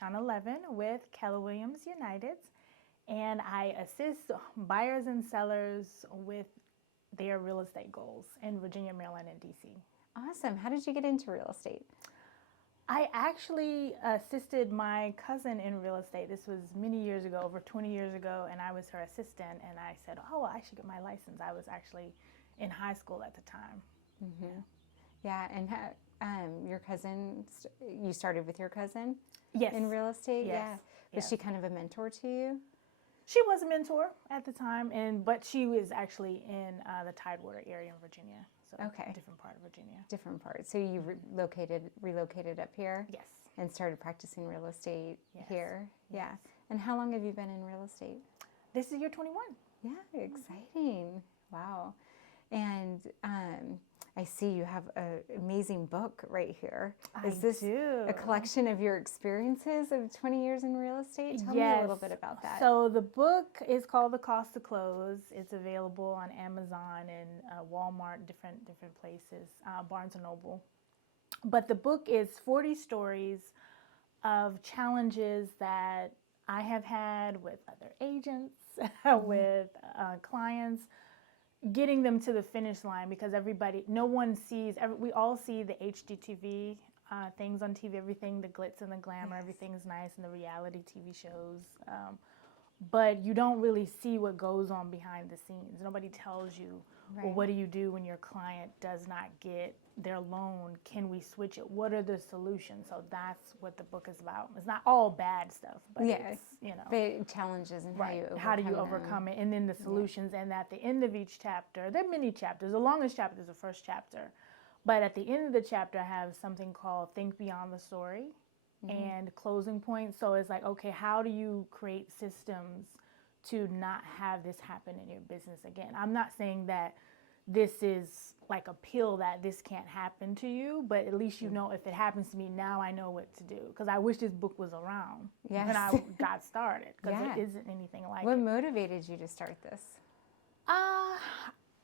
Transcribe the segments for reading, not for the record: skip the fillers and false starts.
ReShawna Leaven with Keller Williams United, and I assist buyers and sellers with their real estate goals in Virginia, Maryland, and DC. Awesome. How did you get into real estate? I actually assisted my cousin in real estate. This was many years ago, over 20 years ago, and I was her assistant, and I said, oh, well, I should get my license. I was actually in high school at the time. Mm-hmm. Yeah, and your cousin, you started with your cousin? Yes. In real estate? Yes. Yeah. Was she kind of a mentor to you? She was a mentor at the time, but she was actually in the Tidewater area in Virginia. So okay. Different part of Virginia. Different part. So you relocated up here? Yes. And started practicing real estate here? Yes. Yeah. And how long have you been in real estate? This is year 21. Yeah, exciting. Wow. And I see you have an amazing book right here. Is this a collection of your experiences of 20 years in real estate? Tell me a little bit about that. So the book is called The Cost to Close. It's available on Amazon and Walmart, different places, Barnes & Noble. But the book is 40 stories of challenges that I have had with other agents, with clients, getting them to the finish line, because no one sees, we all see the HGTV things on TV, everything, the glitz and the glamour, everything's nice, and the reality TV shows. But you don't really see what goes on behind the scenes. Nobody tells you, well, what do you do when your client does not get their loan? Can we switch it? What are the solutions? So that's what the book is about. It's not all bad stuff, but it's, the challenges and how do you overcome it, and then the solutions. And at the end of each chapter, there are many chapters. The longest chapter is the first chapter. But at the end of the chapter, I have something called Think Beyond the Story. And closing points. So it's like, okay, how do you create systems to not have this happen in your business again? I'm not saying that this is like a pill that this can't happen to you, but at least you know, if it happens to me, now I know what to do. Because I wish this book was around when I got started, because it isn't anything like What motivated you to start this?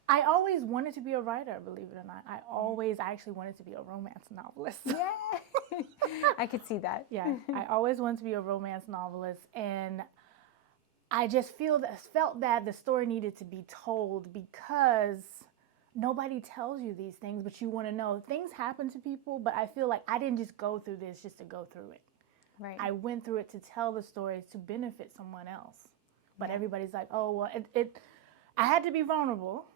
I always wanted to be a writer, believe it or not. I actually wanted to be a romance novelist. Yeah. I could see that. Yeah, I always wanted to be a romance novelist, and I just felt that the story needed to be told, because nobody tells you these things, but you want to know. Things happen to people, but I feel like I didn't just go through this just to go through it. Right. I went through it to tell the story to benefit someone else. But everybody's like, oh, well, I had to be vulnerable.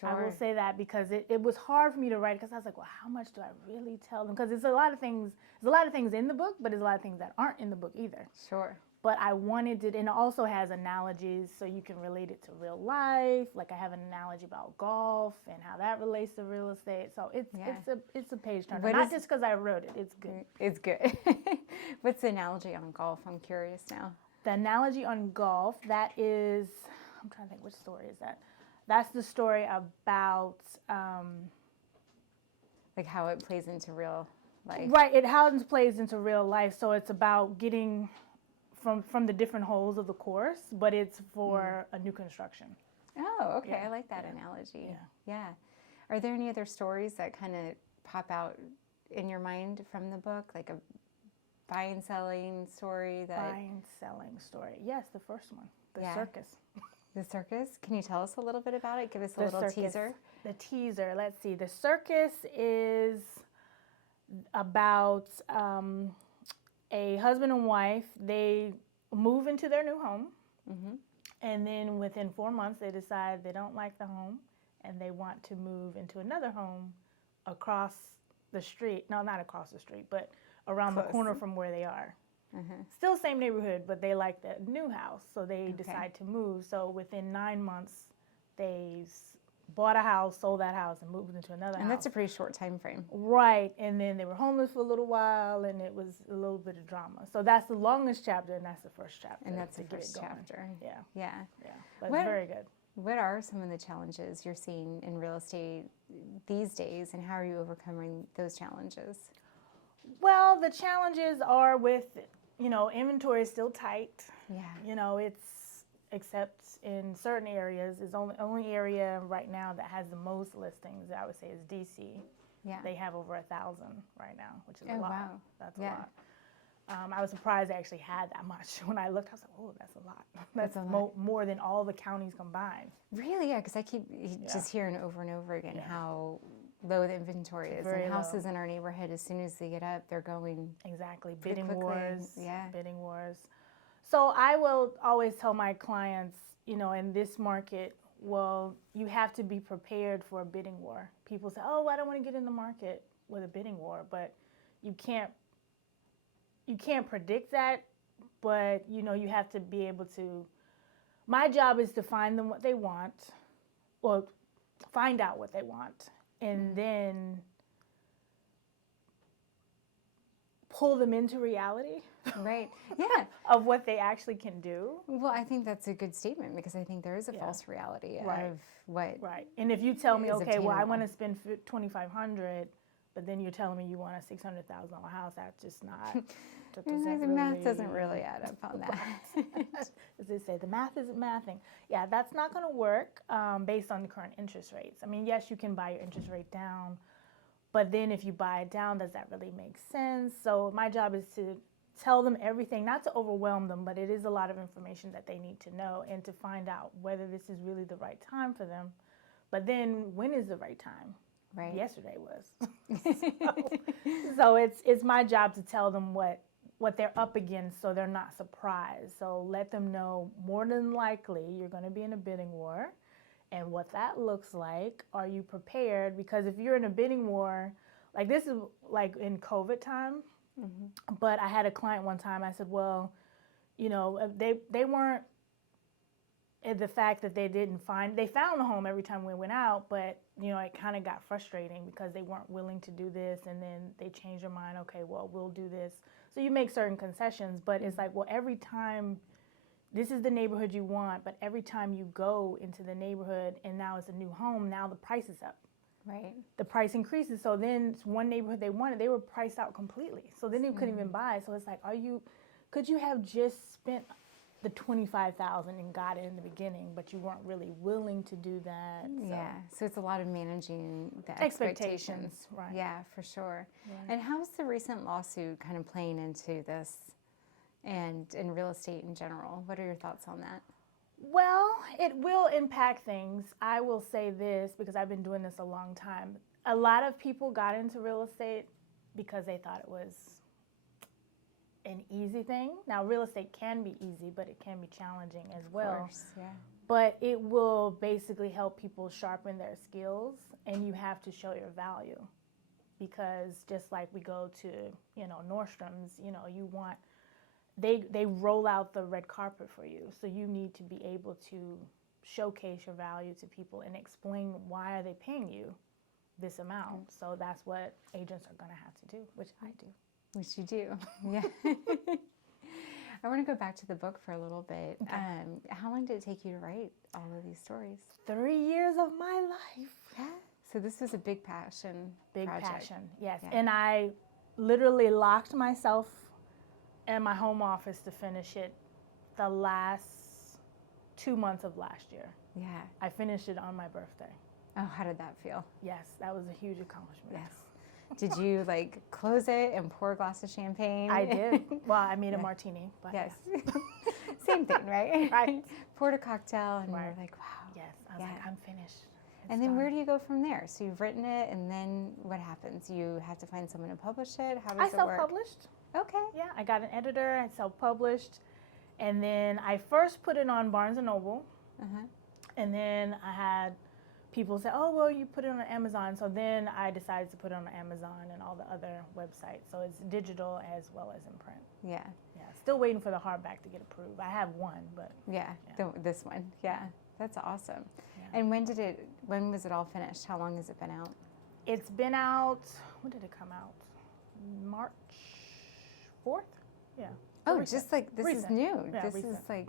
Sure. I will say that, because it was hard for me to write, because I was like, well, how much do I really tell them? Because there's a lot of things in the book, but there's a lot of things that aren't in the book either. Sure. But I wanted it, and it also has analogies, so you can relate it to real life. Like I have an analogy about golf and how that relates to real estate. So it's a page turner. Not just because I wrote it. It's good. It's good. What's the analogy on golf? I'm curious now. The analogy on golf, that is, I'm trying to think, which story is that? That's the story about like how it plays into real life. Right, how it plays into real life. So it's about getting from the different holes of the course, but it's for a new construction. Oh, okay. I like that analogy. Yeah. Are there any other stories that kind of pop out in your mind from the book, like a buying, selling story? Buying, selling story. Yes, the first one, the circus. The circus? Can you tell us a little bit about it? Give us a little teaser. The teaser. Let's see. The circus is about a husband and wife. They move into their new home. And then within 4 months, they decide they don't like the home and they want to move into another home across the street. No, not across the street, but around the corner from where they are. Still same neighborhood, but they like the new house, so they decide to move. So within 9 months, they bought a house, sold that house, and moved into another house. And that's a pretty short time frame. Right, and then they were homeless for a little while, and it was a little bit of drama. So that's the longest chapter, and that's the first chapter. And that's the first chapter. Yeah. But it's very good. What are some of the challenges you're seeing in real estate these days, and how are you overcoming those challenges? Well, the challenges are with, inventory is still tight. Yeah. It's, except in certain areas, is only area right now that has the most listings, I would say, is DC. Yeah. They have over 1,000 right now, which is a lot. Wow. That's a I was surprised they actually had that much. When I looked, I was like, oh, that's a lot. That's a lot. More than all the counties combined. Really? Yeah, because I keep just hearing over and over again how low the inventory is. Very and houses low. in our neighborhood, as soon as they get up, they're going Exactly. pretty Bidding quickly. wars. Yeah. Bidding wars. So I will always tell my clients, you know, in this market, well, you have to be prepared for a bidding war. People say, oh, I don't want to get in the market with a bidding war, but you can't predict that, but you know, you have to be able to, my job is to find them what they want, or find out what they want, and then pull them into reality. Right. Yeah. Of what they actually can do. Well, I think that's a good statement, because I think there is a false reality of what. Right. And if you tell me, is okay, well, I obtainable. want to spend $2,500, but then you're telling me you want a $600,000 house, that's just not. The math doesn't really add up on that. As they say, the math isn't mathing. Yeah, that's not going to work based on the current interest rates. I mean, yes, you can buy your interest rate down, but then if you buy it down, does that really make sense? So my job is to tell them everything, not to overwhelm them, but it is a lot of information that they need to know, and to find out whether this is really the right time for them. But then, when is the right time? Right. Yesterday was. So it's my job to tell them what they're up against, so they're not surprised. So let them know, more than likely you're going to be in a bidding war, and what that looks like. Are you prepared? Because if you're in a bidding war, like this is like in COVID time. Mm-hmm. But I had a client one time, I said, well, you know, they weren't, the fact that they found a home every time we went out, but, you know, it kind of got frustrating because they weren't willing to do this, and then they changed their mind, okay, well, we'll do this. So you make certain concessions, but it's like, well, every time, this is the neighborhood you want, but every time you go into the neighborhood and now it's a new home, now the price is up. Right. The price increases. So then it's one neighborhood they wanted, they were priced out completely. So then they couldn't even buy. So it's like, could you have just spent the $25,000 and got it in the beginning, but you weren't really willing to do that? So. Yeah. So it's a lot of managing the Expectations. Right. Yeah, for sure. Yeah. And how's the recent lawsuit kind of playing into this, and in real estate in general? What are your thoughts on that? Well, it will impact things. I will say this, because I've been doing this a long time. A lot of people got into real estate because they thought it was an easy thing. Now, real estate can be easy, but it can be challenging as well. Of course, yeah. But it will basically help people sharpen their skills, and you have to show your value. Because just like we go to, you know, Nordstrom's, you know, you want, they roll out the red carpet for you. So you need to be able to showcase your value to people and explain, why are they paying you this amount? So that's what agents are going to have to do, which I do. Which you do, yeah. I want to go back to the book for a little bit. Okay. How long did it take you to write all of these stories? 3 years of my life. Yeah. So this was a big passion. Big project. passion, yes. Yeah. And I literally locked myself in my home office to finish it the last 2 months of last year. Yeah. I finished it on my birthday. Oh, how did that feel? Yes, that was a huge accomplishment. Yes. Did you like close it and pour a glass of champagne? I did. Well, I made a martini. But yes. Same thing, right? Right. Poured a cocktail and Right. you were like, wow. Yes, I was like, I'm finished. And then where do you go from there? So you've written it, and then what happens? You have to find someone to publish it? How does it work? I self-published. Okay. Yeah, I got an editor. I self-published. And then I first put it on Barnes & Noble. Uh-huh. And then I had people say, oh, well, you put it on Amazon. So then I decided to put it on Amazon and all the other websites. So it's digital as well as in print. Yeah. Yeah, still waiting for the hardback to get approved. I have one, but. Yeah, this one. Yeah, that's awesome. Yeah. And when was it all finished? How long has it been out? It's been out, when did it come out? March 4th? Yeah. Oh, recent. just like, this is Recent. new. Yeah, this recent. is like,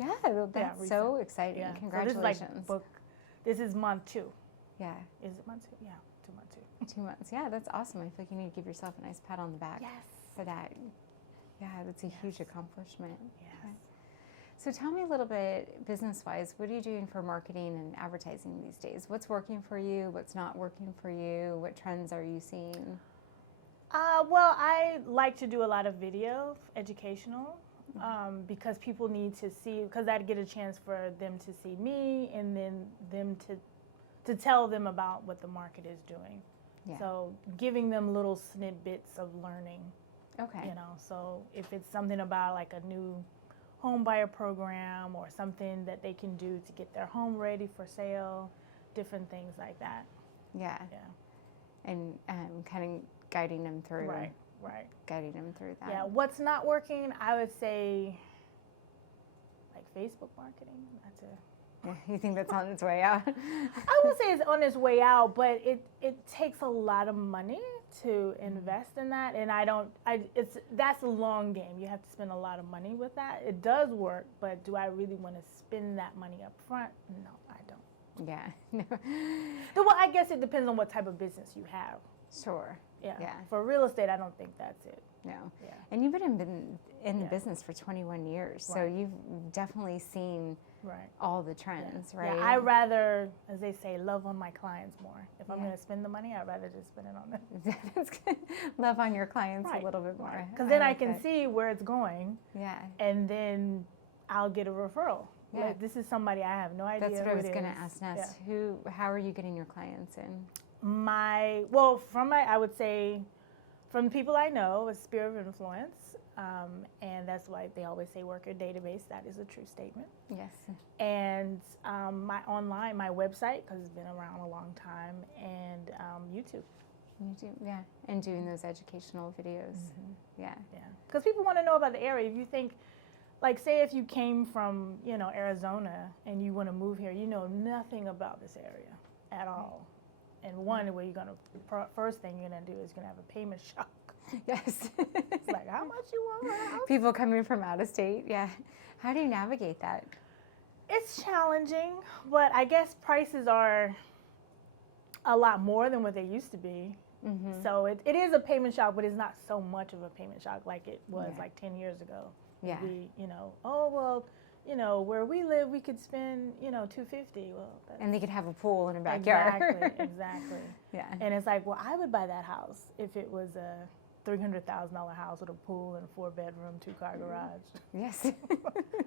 yeah, that's recent. so exciting. Yeah. Congratulations. So this is like book, this is month 2. Yeah. Is it month 2? Yeah, 2 month 2. 2 months. Yeah, that's awesome. I feel like you need to give yourself a nice pat on the back Yes. for that. Yeah, that's a huge accomplishment. Yes. Okay. So tell me a little bit, business-wise, what are you doing for marketing and advertising these days? What's working for you? What's not working for you? What trends are you seeing? Well, I like to do a lot of video, educational, because people need to see, because I'd get a chance for them to see me and then them to tell them about what the market is doing. Yeah. So giving them little snippets of learning. Okay. You know, so if it's something about like a new home buyer program or something that they can do to get their home ready for sale, different things like that. Yeah. Yeah. And kind of guiding them through. Right. Guiding them through that. Yeah. What's not working, I would say, like Facebook marketing. That's a. Yeah, you think that's on its way out? I would say it's on its way out, but it takes a lot of money to invest in that, and that's a long game. You have to spend a lot of money with that. It does work, but do I really want to spend that money up front? No, I don't. Yeah. Well, I guess it depends on what type of business you have. Sure. Yeah. Yeah. For real estate, I don't think that's it. No. Yeah. And you've been in the business for 21 years, so Right. you've definitely seen all the trends, right? Yeah, I rather, as they say, love on my clients more. If I'm going to spend the money, I'd rather just spend it on them. That's good. Love on your clients a little bit more. Because then I can see where it's going. Yeah. And then I'll get a referral. Yeah. Like, this is somebody I have no idea. That's what I was going to ask next. Yeah. How are you getting your clients in? I would say, from the people I know, a sphere of influence. And that's why they always say work your database. That is a true statement. Yes. And my website, because it's been around a long time, and YouTube. Yeah, and doing those educational videos. Mm-hmm. Yeah. Because people want to know about the area. If you think, like, say if you came from, Arizona and you want to move here, you know nothing about this area at all. And first thing you're gonna do is gonna have a payment shock. Yes. It's like, how much you want for a house? People coming from out of state, yeah. How do you navigate that? It's challenging, but I guess prices are a lot more than what they used to be. Mm-hmm. So it is a payment shock, but it's not so much of a payment shock like it was like 10 years ago. Yeah. Where we live, we could spend, $250. Well, and they could have a pool in a backyard. Exactly. Yeah. And it's like, well, I would buy that house if it was a $300,000 house with a pool and a 4-bedroom, 2-car garage. Yes.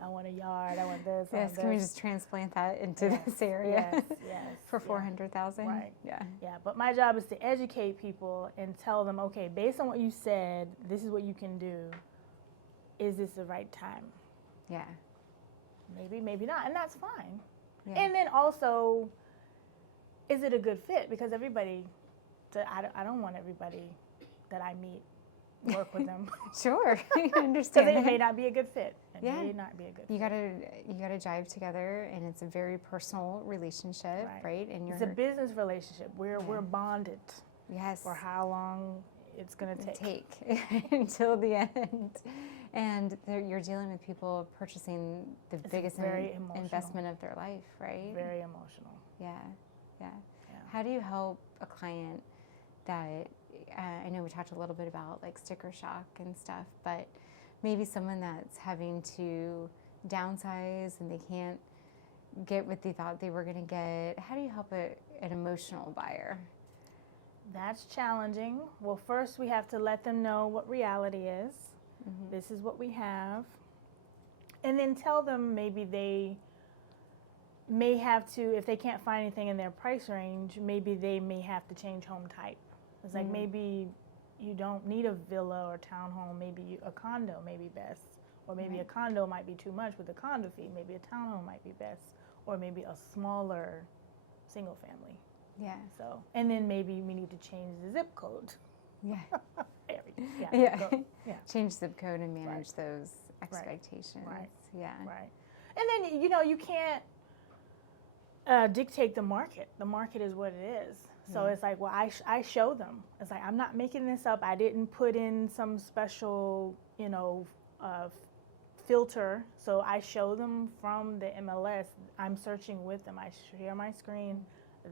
I want a yard. I want this. Yes. Can we just transplant that into this area? Yes. For $400,000. Right. Yeah. Yeah. But my job is to educate people and tell them, okay, based on what you said, this is what you can do. Is this the right time? Yeah. Maybe, maybe not, and that's fine. Yeah. And then also, is it a good fit? Because I don't want everybody that I meet work with them. Sure, I understand. Because it may not be a good fit. It may not be a good fit. You gotta jive together, and it's a very personal relationship, right? And it's a business relationship. We're bonded. Yes. For how long it's going to take until the end. And you're dealing with people purchasing the biggest investment of their life, right? Very emotional. Yeah. How do you help a client that, I know we talked a little bit about like sticker shock and stuff, but maybe someone that's having to downsize and they can't get what they thought they were going to get. How do you help an emotional buyer? That's challenging. Well, first we have to let them know what reality is. Mm-hmm. This is what we have. And then tell them maybe they may have to, if they can't find anything in their price range, maybe they may have to change home type. It's like maybe you don't need a villa or townhome, maybe a condo may be best. Or maybe a condo might be too much with the condo fee. Maybe a townhome might be best. Or maybe a smaller single family. Yeah. So, and then maybe we need to change the zip code. Yeah. Zip code. Change zip code and manage those expectations. Right. Yeah. Right. And then, you can't dictate the market. The market is what it is. So it's like, well, I show them. It's like, I'm not making this up. I didn't put in some special, filter. So I show them from the MLS. I'm searching with them. I share my screen.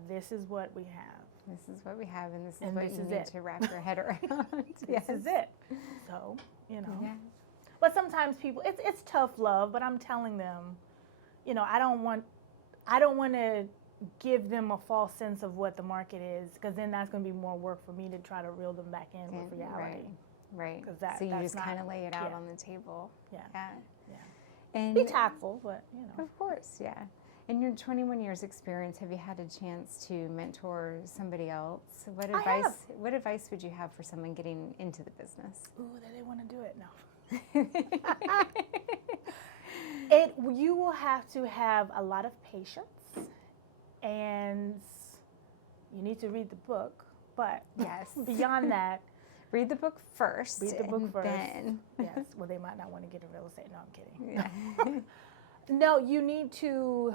This is what we have. This is what we have, and this is and what this you is need it. to wrap your head around. This is it. So, Yeah. But sometimes people, it's tough love, but I'm telling them, I don't want to give them a false sense of what the market is, because then that's going to be more work for me to try to reel them back in with reality. Right. That, so you just kind of lay it out on the table. Yeah. And be tactful, but Of course, yeah. In your 21 years experience, have you had a chance to mentor somebody else? What advice would you have for someone getting into the business? Ooh, that they want to do it? No. You will have to have a lot of patience, and you need to read the book. But yes, beyond that, read the book first. Read the book first. Then. Yes. Well, they might not want to get into real estate. No, I'm kidding. Yeah. No, you need to.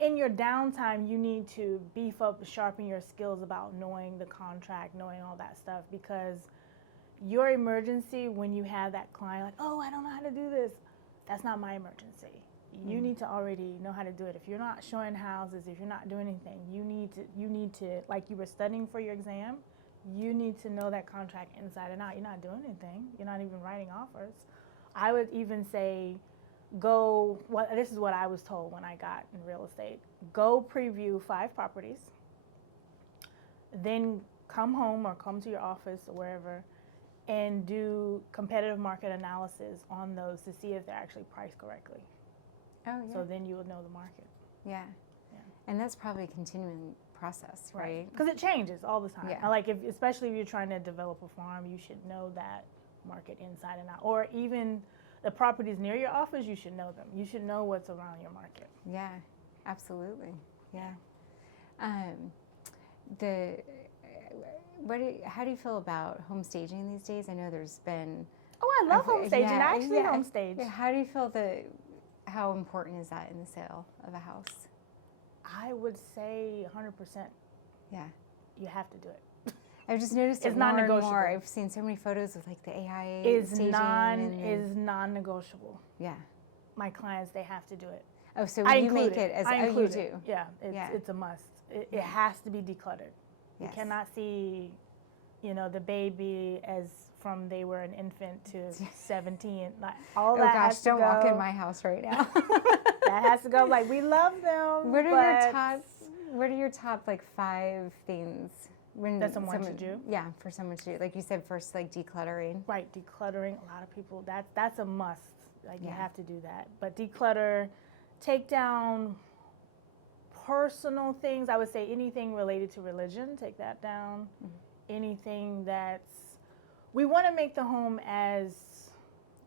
In your downtime, you need to beef up, sharpen your skills about knowing the contract, knowing all that stuff, because your emergency when you have that client like, oh, I don't know how to do this, that's not my emergency. You need to already know how to do it. If you're not showing houses, if you're not doing anything, you need to, like you were studying for your exam, you need to know that contract inside and out. You're not doing anything. You're not even writing offers. I would even say, this is what I was told when I got in real estate. Go preview 5 properties, then come home or come to your office or wherever and do competitive market analysis on those to see if they're actually priced correctly. Oh, yeah. So then you will know the market. Yeah. And that's probably a continuing process, right? Because it changes all the time. Yeah. Like especially if you're trying to develop a farm, you should know that market inside and out. Or even the properties near your office, you should know them. You should know what's around your market. Yeah, absolutely. Yeah. How do you feel about home staging these days? I know there's been. Oh, I love home staging. I actually home stage. How do you feel how important is that in the sale of a house? I would say 100%. Yeah. You have to do it. I've just noticed it's more and non-negotiable. more. I've seen so many photos with like the AI staging. Is non-negotiable. Yeah. My clients, they have to do it. Oh, so you make it as you do. Yeah, it's a must. It has to be decluttered. You cannot see, the baby as from they were an infant to 17. Like all that. Oh gosh, has to don't go. walk in my house right now. That has to go. Like we love them. What are your top like 5 things that someone should do? Yeah, for someone to do. Like you said, first like decluttering. Right, decluttering. A lot of people that's a must. Like you have to do that. But declutter, take down personal things. I would say anything related to religion, take that down. Anything we want to make the home as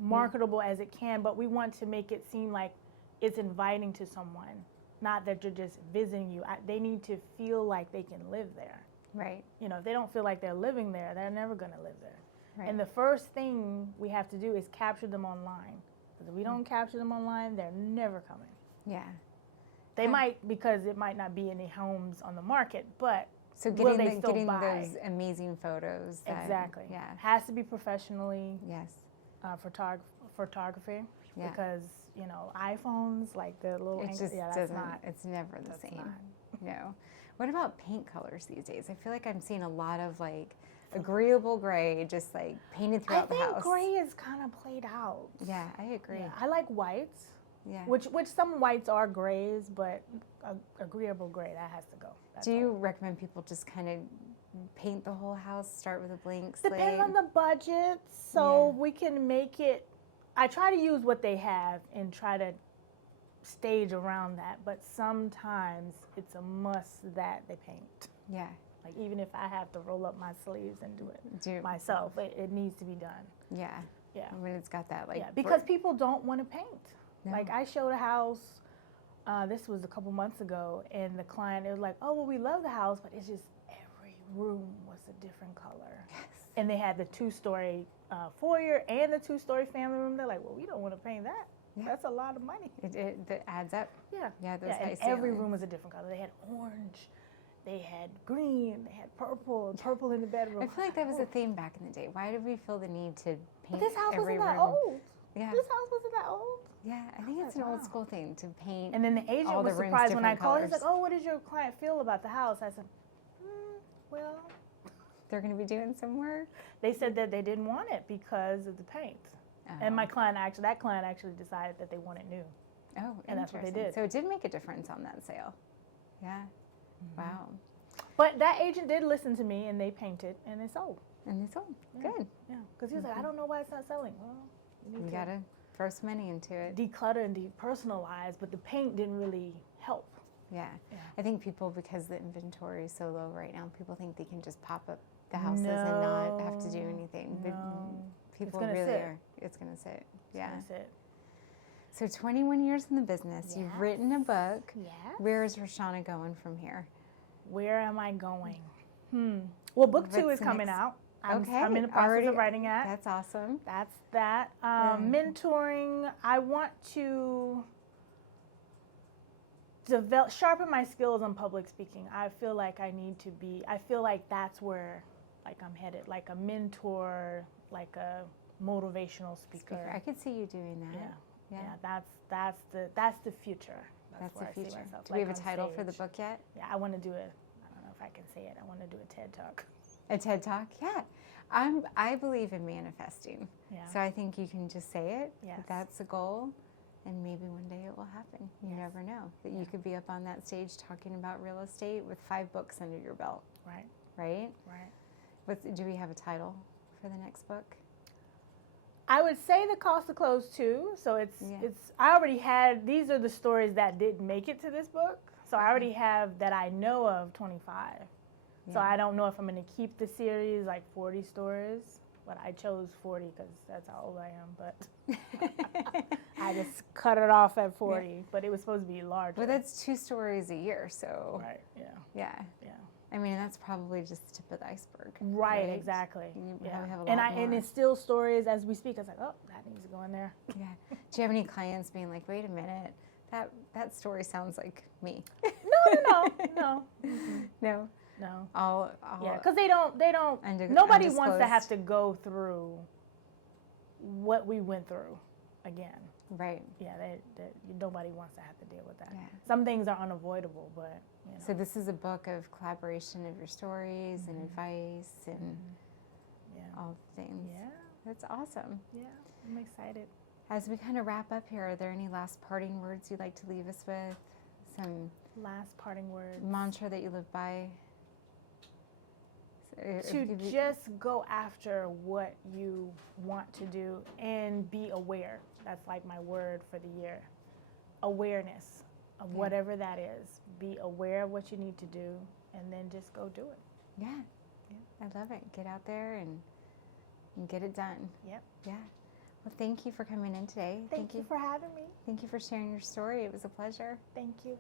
marketable as it can, but we want to make it seem like it's inviting to someone, not that you're just visiting you. They need to feel like they can live there. Right. If they don't feel like they're living there, they're never going to live there. Right. And the first thing we have to do is capture them online. Because if we don't capture them online, they're never coming. Yeah. They might, because it might not be any homes on the market, but so getting those amazing photos. Exactly. Yeah. Has to be professionally. Yes. Photography. Yeah. Because iPhones, like the little. It just doesn't. It's never the same. No. What about paint colors these days? I feel like I'm seeing a lot of like agreeable gray, just like painted throughout the house. I think gray is kind of played out. Yeah, I agree. Yeah, I like whites. Yeah. Which some whites are grays, but agreeable gray, that has to go. Do you recommend people just kind of paint the whole house, start with a blank slate? Depends on the budget, so we can make it. I try to use what they have and try to stage around that, but sometimes it's a must that they paint. Yeah. Like even if I have to roll up my sleeves and do it myself, it needs to be done. Yeah. Yeah. When it's got that like. Yeah, because people don't want to paint. No. Like I showed a house, this was a couple months ago, and the client, it was like, oh, well, we love the house, but it's just every room was a different color. Yes. And they had the 2-story foyer and the 2-story family room. They're like, well, we don't want to paint that. Yeah. That's a lot of money. It adds up. Yeah. Yeah, those and every room was a different color. They had orange, they had green, they had purple in the bedroom. I feel like that was a theme back in the day. Why did we feel the need to paint but this house every wasn't room? that old. Yeah. This house wasn't that old. Yeah, I think it's an old school thing to paint. And then the agent all was the rooms surprised when I called. colors. He's like, oh, what does your client feel about the house? I said, well. They're going to be doing some work? They said that they didn't want it because of the paint. And that client actually decided that they wanted new. Oh, and that's what they did. So it did make a difference on that sale. Yeah. Wow. But that agent did listen to me, and they painted, and it sold. And they sold. Good. Yeah, because he was like, I don't know why it's not selling. Well, You got to throw some money into it. Declutter and depersonalize, but the paint didn't really help. Yeah. I think people, because the inventory is so low right now, people think they can just pop up the houses and not have to do anything. But people really are. It's going to sit. Yeah. It's gonna sit. So 21 years in the business. Yes. You've written a book. Yes. Where is ReShawna going from here? Where am I going? Well, book 2 is coming out. I'm in the process of writing it. That's awesome. That's that. Mentoring, I want to sharpen my skills on public speaking. I feel like I feel like that's where I'm headed, like a mentor, like a motivational speaker. I could see you doing that. Yeah, that's the future. That's where the I see future. myself, Do we have a on title for the stage. book yet? Yeah, I want to do it. I don't know if I can say it. I want to do a TED Talk. A TED Talk? Yeah. I believe in manifesting. Yeah. So I think you can just say it. Yes. That's a goal. And maybe one day it will happen. You never know. That you could be up on that stage talking about real estate with 5 books under your belt. Right. Right? Right. Do we have a title for the next book? I would say The Cost to Close too. So it's I already had, these are the stories that didn't make it to this book. So I already have, that I know of, 25. So I don't know if I'm going to keep the series, like 40 stories, but I chose 40 because that's how old I am. But I just cut it off at 40, but it was supposed to be larger. Well, that's 2 stories a year, so. Right, yeah. Yeah. Yeah. I mean, that's probably just the tip of the iceberg. Right, exactly. You yeah. probably have a lot more. And it's still stories as we speak. I was like, oh, that needs to go in there. Yeah. Do you have any clients being like, wait a minute, that story sounds like me? No. No. No. Yeah, because they don't. Nobody wants to have to go through what we went through again. Right. Yeah, nobody wants to have to deal with that. Yeah. Some things are unavoidable, but So this is a book of collaboration of your stories and advice and all the things. Yeah. That's awesome. Yeah, I'm excited. As we kind of wrap up here, are there any last parting words you'd like to leave us with? Some last parting words. Mantra that you live by? To just go after what you want to do and be aware. That's like my word for the year. Awareness of whatever that is. Be aware of what you need to do and then just go do it. Yeah. I love it. Get out there and get it done. Yep. Yeah. Well, thank you for coming in today. Thank you for having me. Thank you for sharing your story. It was a pleasure. Thank you.